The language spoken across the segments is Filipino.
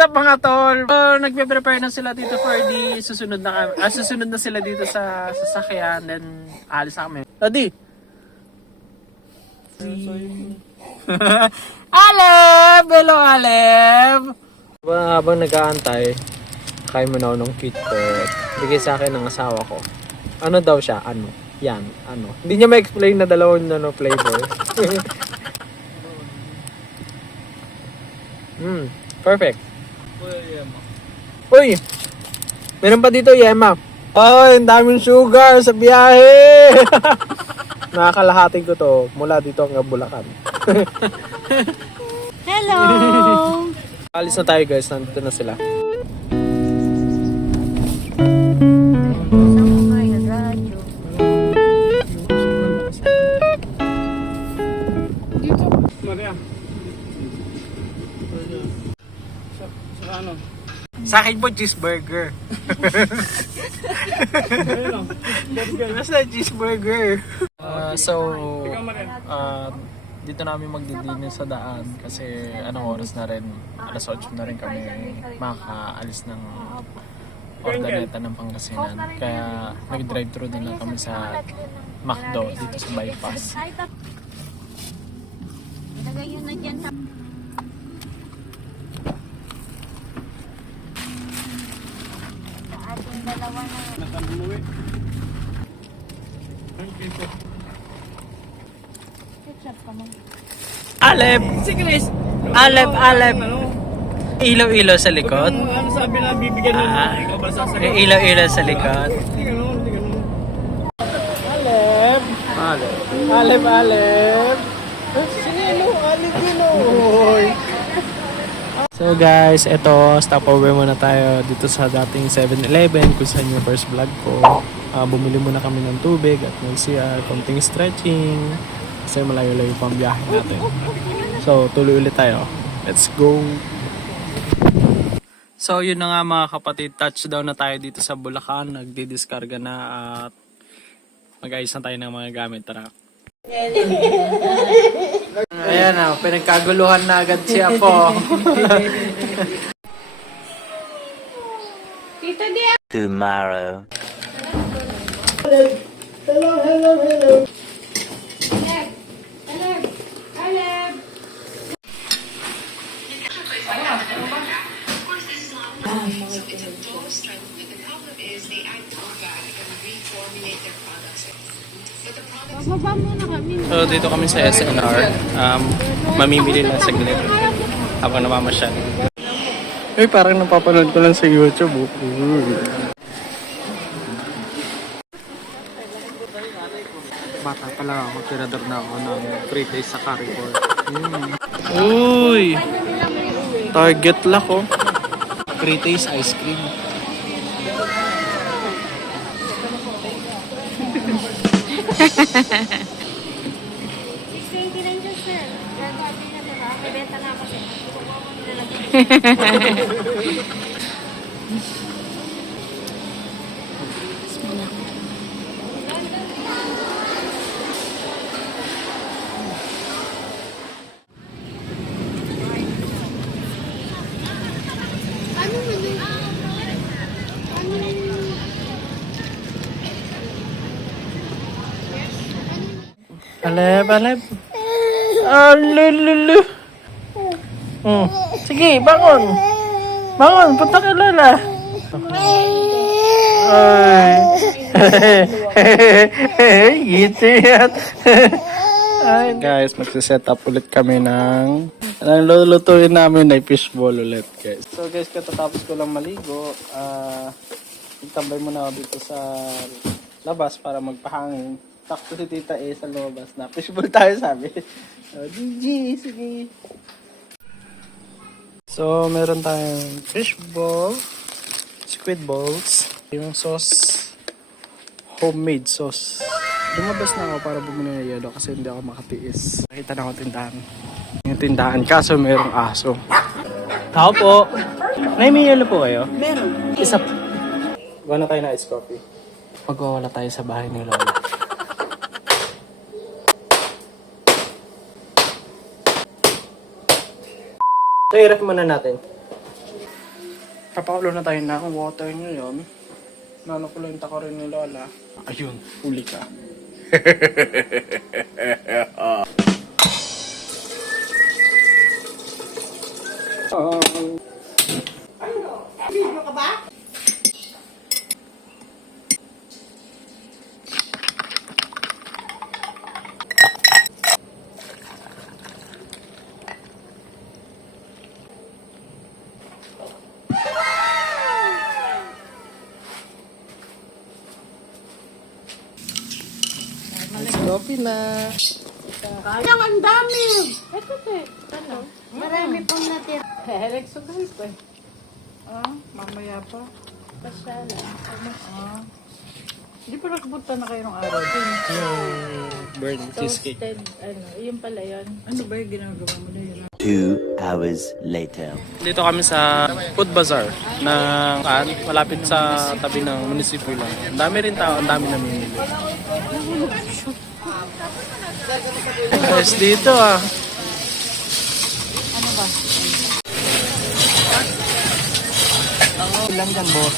What's up mga tol? Nagpe-prepare na sila dito for the susunod na sila dito sa sasakyan, then alis na kami. Adi! Aleb! Hello Aleb! Habang nag-aantay, kain mo na ako ng KitKat. Bigay sa akin ng asawa ko. Ano daw siya? Ano? Yan. Ano? Hindi niya ma-explain na dalawang flavor. Perfect. Uy! Meron pa dito, Yema. Ay, ang daming sugar sa biyahe! Nakakalahatin ko to mula dito hanggang Bulacan. Hello! Alis na tayo guys, nandito na sila. Dito, Maria. Sa ano? Sa akin po, cheeseburger. Basta cheeseburger. Dito namin magdidinin sa daan kasi anong oras na rin, alas 8 na rin kami makakaalis ng Ordaneta ng Pangasinan. Kaya nag-drive-thru din lang kami sa McDo dito sa bypass. Ilagay yun na dyan sa... ating dalawa na... Ketchup ka mo. Aleb! Si Chris! Aleb! Ilaw-ilaw sa likod. Ano sabi na bibigyan mo? Ikaw ba sasagot? Ilaw-ilaw sa likod. Aleb! Sino? Aleb yun oy! So guys, eto, stopover muna tayo dito sa dating 7-Eleven kung saan yung first vlog ko. Bumili muna kami ng tubig at ng CR, konting stretching kasi malayo-layo pang biyahe natin. So tuloy ulit tayo. Let's go! So yun na nga mga kapatid, touchdown na tayo dito sa Bulacan. Nagdi-discarga na at mag-ayos na tayo ng mga gamit. Tara! Ayan na, pinagkaguluhan na agad siya po. Tita Dia! Tomorrow. Hello. Aleb! Bababa muna kami. So dito kami sa SNR. Mamimili lang saglit habang namamasyal. Uy, parang napapanood ko lang sa YouTube. Bata pa lang ako, tirador na ako ng free taste sa Carrefour. Uy! Target lock oh. Free taste ice cream. $6.99 dyan, sir. Graduate na diba? May benta na ako sir. Aleb. Alululu. Sige, bangon. Punta ka Lola. Ay. Ngiti yan. Guys, magsiset up ulit kami ng lulutuin namin ay fishball ulit guys. So guys, katatapos ko lang maligo. Itambay muna ako dito sa labas para magpahangin. Takto si Tita A sa lobas na fishball tayo sabi. GG, sige. So, meron tayong fishball, squid balls, yung sauce, homemade sauce. Lumabas na ako para bumili ng yelo kasi hindi ako makatiis. Nakita na ako tindahan. Yung tindahan kaso merong aso. Tao po. May yelo po kayo? Meron. Isa. Gawa na tayo na ice coffee. Magwawala tayo sa bahay ni Lola. So, i-ref muna natin. Papakulo na tayo ng water ngayon. Nanukulong ko rin ni Lola. Ayun, huli ka. Video ka ba? Coffee na. Ang dami! Ito, ano? Marami pong natira. Exercise ko eh. Mamaya pa. Pasyala. Hindi pa nakapunta na kayo ng araw. Burn cheesecake. Toasted, yun pala yun. Ano ba yung ginagawa mo na yun? 2 hours later. Dito kami sa Food Bazaar na malapit sa tabi ng munisipyo lang. Ang dami rin tao, ang dami namimili. Guys, dito Ano ba? Ilang dyan, boss?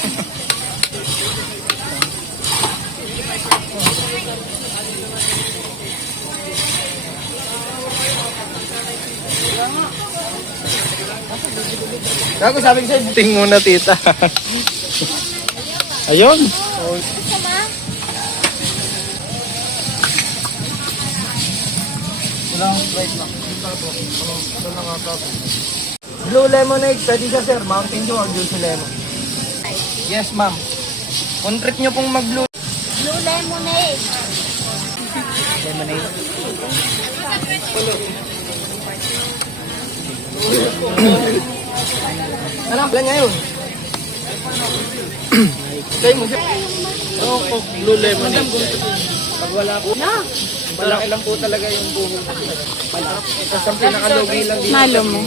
Gago sabi ko sa'yo. Ting muna, tita. Ayun. Blue lemonade, pwede siya sir. Mountain Dew or juicy lemon. Yes ma'am. On trip nyo pong mag-blue Blue lemonade. lemonade. Alam, plan niya yun. Kayo mo siya. Oh, Coke Blue Lemonade. Pag wala po, malaki lang po talaga yung buho. Tapos ang pinakalugi lang dito. Malo mo.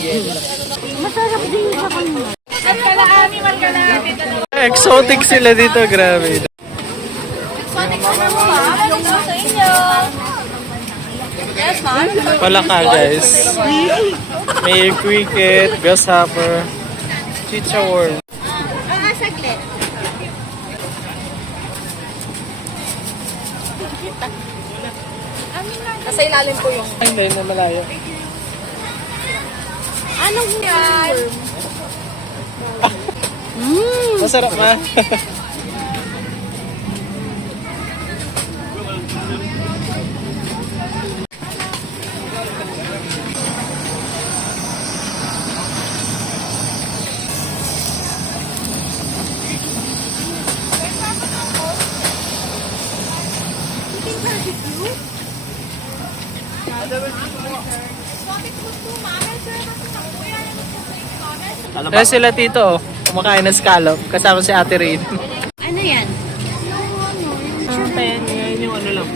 Masarap din sa kanya. Magkalaami. Exotic sila dito, grabe. Exotic sa mo ba? Yung sa inyo. Yes, ma'am. Wala ka, guys. May cricket, grasshopper, chicha worm. Saglit. Nasa ilalim po yung... Ay, hindi na malayo. Anong yan? Masarap ma. Kaya sila tito, kumakain ng scallop, kasama si Ate Rain. Ano yan? Yan yung ano lang.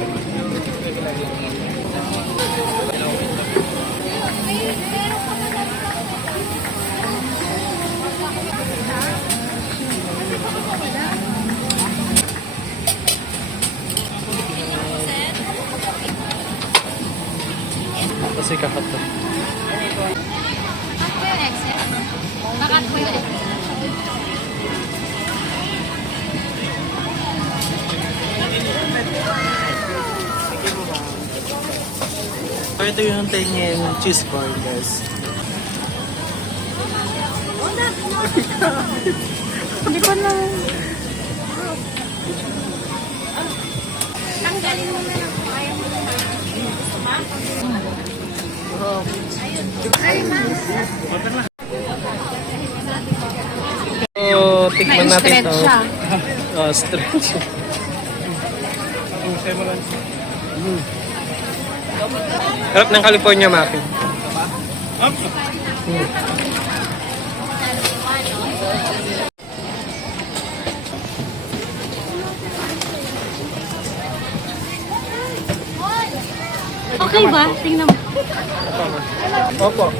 Kasi kakat to. Nakat po yun. So ito yung tingin cheese corn, guys. Hindi pa na. Tanggalin mo na lang. Ayaw mo na. So, tikman natin to. stretch siya. Oh, stretch. Harap ng California muffin. Okay ba? Tingnan mo. Opo.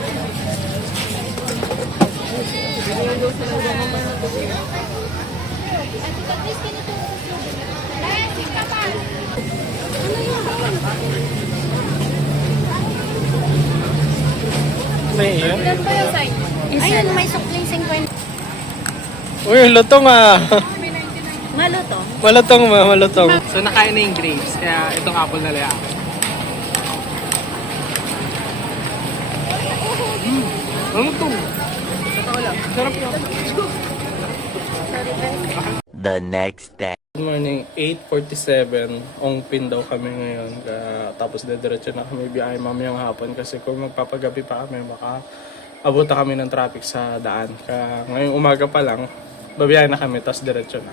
May yun? Ayun, may sukling 50. Uy, lutong ah. Malutong. Malutong ma, malutong. So nakain na yung grapes, kaya itong apple na lang. Ano to? Sarap yun. The next day. Good morning, 8:47. Ongpin daw kami ngayon. Tapos dediretso na kami biyahe mamayang hapon kasi kung magpapagabi pa kami, baka abuta kami ng traffic sa daan. Kaya ngayong umaga pa lang, babiyahe na kami, tapos diretso na.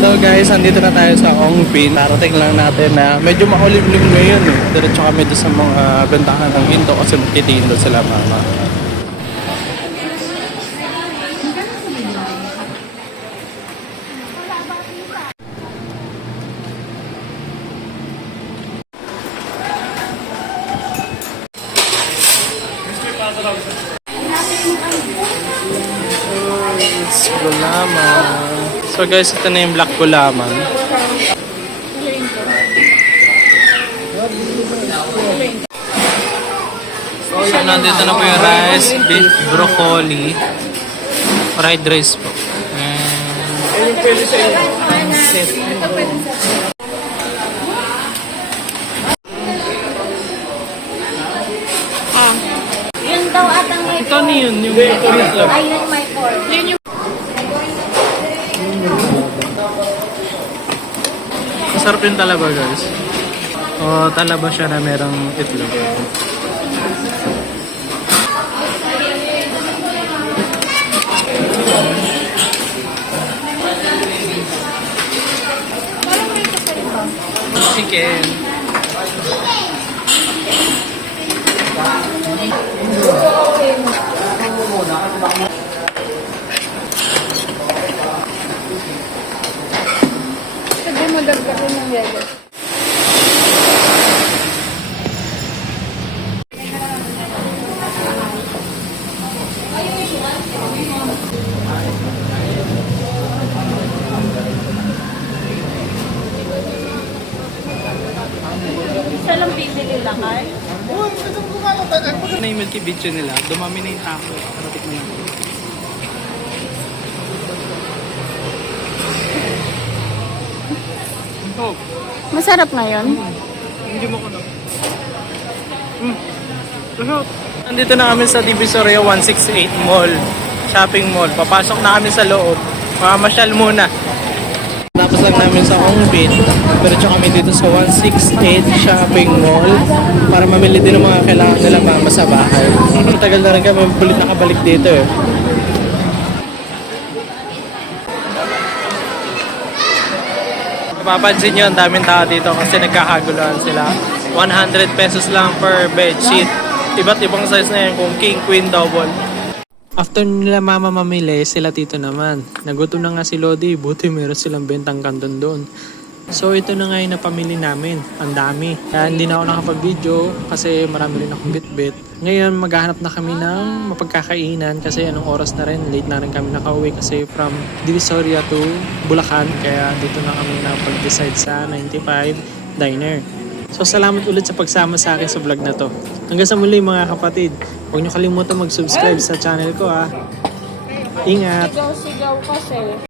So guys, andito na tayo sa Ongpin. Parating lang natin na medyo makulimlim ngayon eh. Diretso kami doon sa mga bentahan ng Indo kasi magtitingin doon sila mama. It's gulaman. So guys, ito na yung black gulaman. So nandito na po yung rice, beef, broccoli, fried rice po. And pancit. Yun daw atang may Ito na yun, yung itlog. ayun may pork. Masarap yung talaba guys. O talaba siya na merong itlog. Chicken. Isa lang bibili lang ay. Na yung milky bitch nila, dumami na yung taco. Paratik na yun. Oh, Masarap ngayon. hindi mo ko na. Nandito na kami sa Divisoria 168 Mall. Shopping mall. Papasok na kami sa loob. Mamamasyal muna. Tapos lang namin sa Ongpin. Diretso kami dito sa 168 Shopping Mall para mamili din ng mga kailangan nilang mama sa bahay. Tagal na rin kami pulit nakabalik dito eh. Mapapansin nyo, ang daming tao dito kasi nagkakaguluhan sila. 100 pesos lang per bedsheet. Iba't ibang size na yan, kung king, queen, double. After nila mama mamili, sila tito naman. Nagutom na nga si Lodi, buti meron silang bentang kanton doon. So ito na nga yung napamili namin. Ang dami. Kaya hindi na ako nakapag-video kasi marami rin akong bit-bit. Ngayon maghahanap na kami ng mapagkakainan kasi anong oras na rin. Late na rin kami nakauwi kasi from Divisoria to Bulacan. Kaya dito na kami napag-decide sa 95 Diner. So salamat ulit sa pagsama sa akin sa vlog na to. Hanggang sa muli mga kapatid. Huwag niyo kalimutan mag-subscribe sa channel ko ha. Ingat! Sigaw-sigaw kasi.